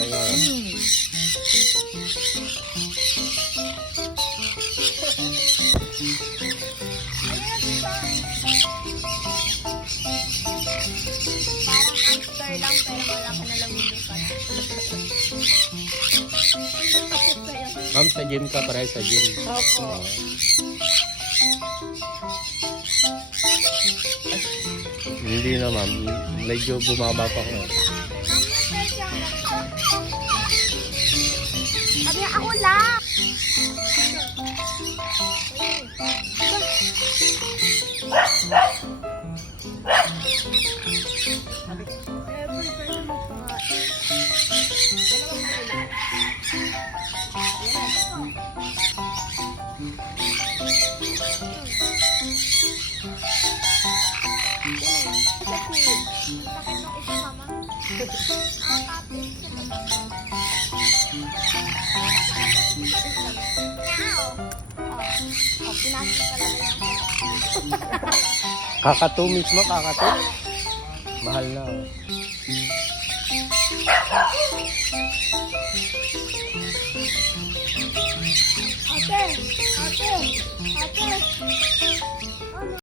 Pahinga. Parang hamster lang pero wala ka na lang lumipad. Ma'am, sa gym ka, pareho sa gym. Opo. Hindi na ma'am, medyo bumaba pa ko. Sabi ako lang. Kakatu mismo, kakatu. Mahal na. Oh. Ate! Ate! Ate!